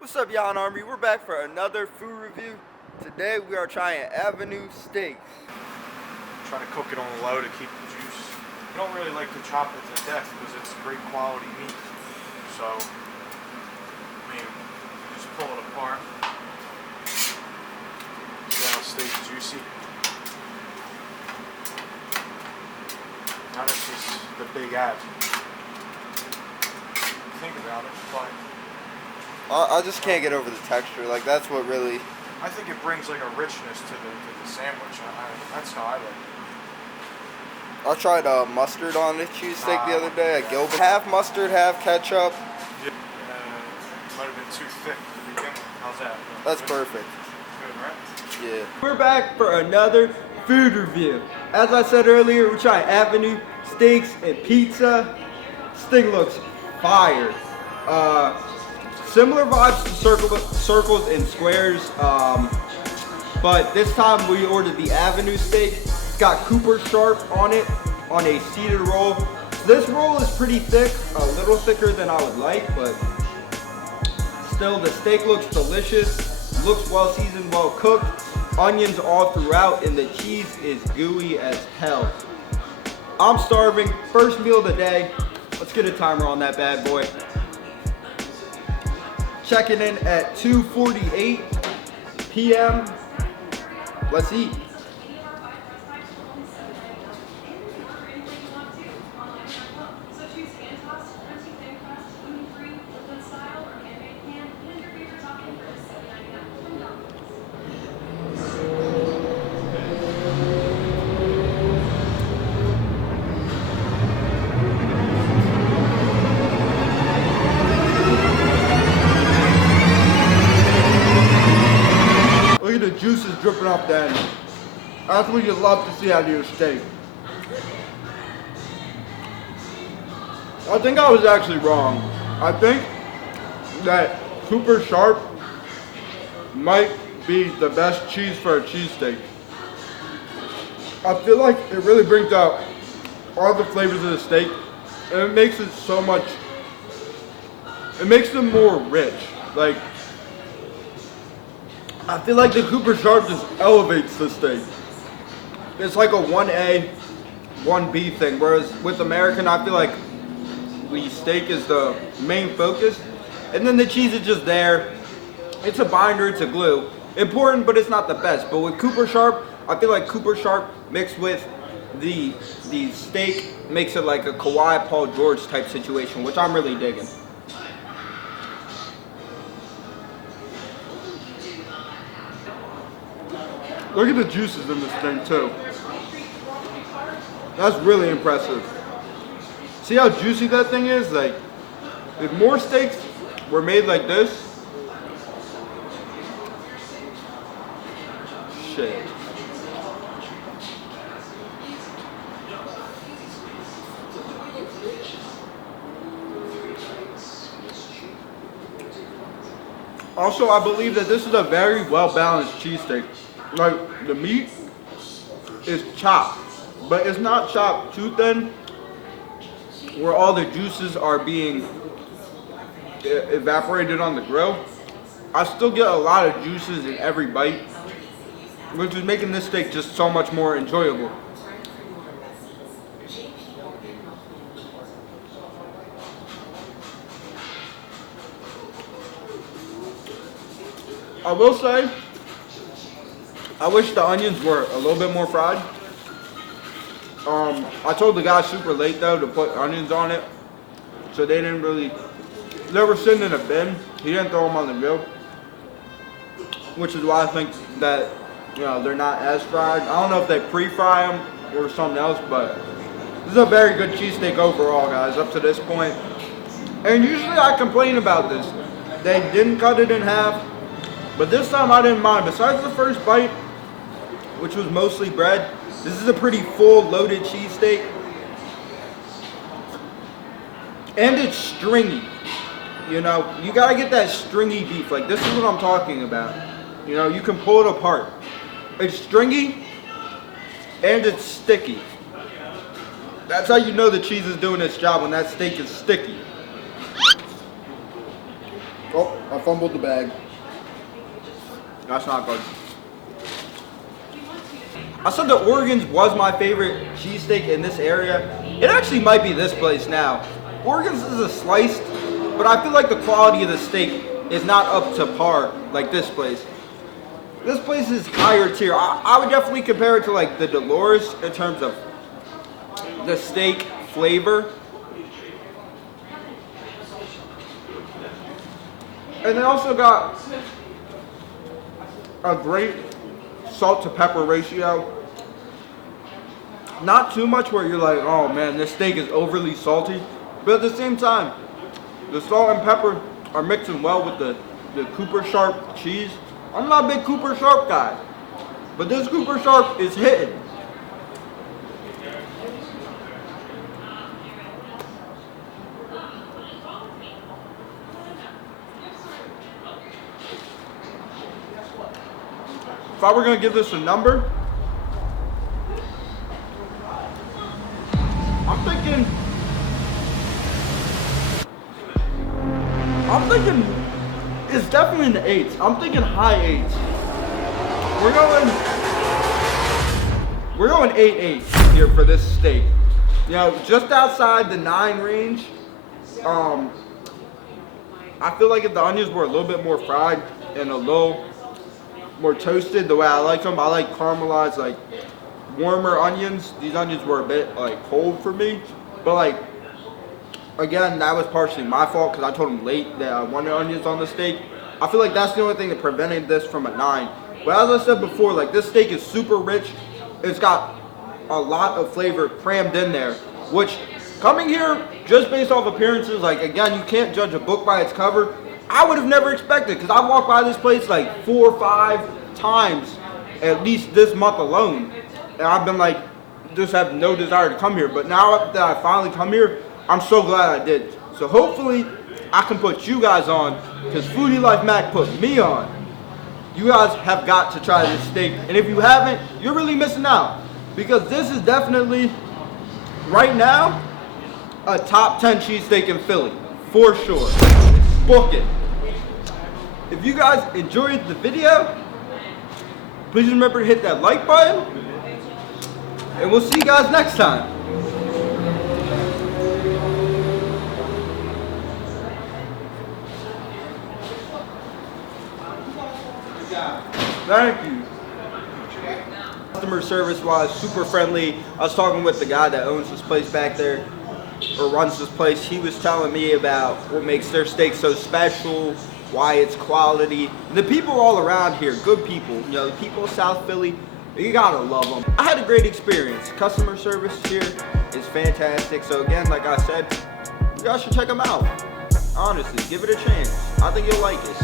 What's up, Yohn Army? We're back for another food review. Today we are trying Avenue Steaks. Try to cook it on low to keep the juice. I don't really like to chop it to death because it's great quality meat. So, just pull it apart. Now it stays juicy. Now this is the Big Ave. Think about it, but I just can't get over the texture. Like, that's what really... I think it brings like a richness to the sandwich. That's how I like it. I tried mustard on the cheesesteak the other day at Gilbert. Half mustard, half ketchup. Yeah. Might have been too thick to begin with. How's that? That's perfect. Good, right? Yeah. We're back for another food review. As I said earlier, we're trying Avenue Steaks and Pizza. This thing looks fire. Similar vibes to circles and squares, but this time we ordered the Avenue Steak. It's got Cooper Sharp on it, on a seeded roll. This roll is pretty thick, a little thicker than I would like, but still the steak looks delicious, looks well seasoned, well cooked, onions all throughout, and the cheese is gooey as hell. I'm starving, first meal of the day. Let's get a timer on that bad boy. Checking in at 2:48 p.m. Let's eat. Look at the juices dripping off the end. That's what you love to see out of your steak. I think I was actually wrong. I think that Cooper Sharp might be the best cheese for a cheesesteak. I feel like it really brings out all the flavors of the steak, and it makes it so much, it makes them more rich. Like, I feel like the Cooper Sharp just elevates the steak. It's like a 1A, 1B thing, whereas with American, I feel like the steak is the main focus, and then the cheese is just there. It's a binder, it's a glue. Important, but it's not the best. But with Cooper Sharp, I feel like Cooper Sharp mixed with the steak makes it like a Kawhi Paul George type situation, which I'm really digging. Look at the juices in this thing too. That's really impressive. See how juicy that thing is? Like, if more steaks were made like this, shit. Also, I believe that this is a very well-balanced cheesesteak. Like, the meat is chopped, but it's not chopped too thin where all the juices are being evaporated on the grill. I still get a lot of juices in every bite, which is making this steak just so much more enjoyable. I will say, I wish the onions were a little bit more fried. I told the guy super late though to put onions on it, so they were sitting in a bin. He didn't throw them on the grill, which is why I think that, you know, they're not as fried. I don't know if they pre-fry them or something else, but this is a very good cheesesteak overall, guys, up to this point. And usually I complain about this. They didn't cut it in half, but this time I didn't mind. Besides the first bite, which was mostly bread, this is a pretty full, loaded cheesesteak. And it's stringy. You know, you gotta get that stringy beef. Like, this is what I'm talking about. You know, you can pull it apart. It's stringy, and it's sticky. That's how you know the cheese is doing its job, when that steak is sticky. Oh, I fumbled the bag. That's not good. I said the Oregon's was my favorite cheesesteak in this area. It actually might be this place now. Oregon's is a sliced, but I feel like the quality of the steak is not up to par like this place. This place is higher tier. I would definitely compare it to like the Dolores in terms of the steak flavor. And they also got a great salt to pepper ratio. Not too much where you're like, oh man, this steak is overly salty. But at the same time, the salt and pepper are mixing well with the Cooper Sharp cheese. I'm not a big Cooper Sharp guy, but this Cooper Sharp is hitting. If I were gonna give this a number, I'm thinking it's definitely in the 8s. I'm thinking high 8s. We're going 8-8 here for this steak. You know, just outside the 9 range. I feel like if the onions were a little bit more fried and a little more toasted the way I like them. I like caramelized, like warmer onions. These onions were a bit like cold for me, but like again, that was partially my fault because I told them late that I wanted onions on the steak. I feel like that's the only thing that prevented this from a 9. But as I said before, like this steak is super rich. It's got a lot of flavor crammed in there, which coming here just based off appearances, like again, you can't judge a book by its cover. I would have never expected, because I walked by this place like 4 or 5 times, at least this month alone. And I've been like, just have no desire to come here. But now that I finally come here, I'm so glad I did. So hopefully, I can put you guys on, because Foodie Life Mac put me on. You guys have got to try this steak. And if you haven't, you're really missing out. Because this is definitely, right now, a top 10 cheesesteak in Philly. For sure. Book it. If you guys enjoyed the video, please remember to hit that like button, and we'll see you guys next time. Thank you. Customer service wise, super friendly. I was talking with the guy that owns this place back there, or runs this place. He was telling me about what makes their steak so special, why it's quality. The people all around here, good people. You know, the people of South Philly, you gotta love them. I had a great experience. Customer service here is fantastic. So again, like I said, you guys should check them out. Honestly, give it a chance. I think you'll like it.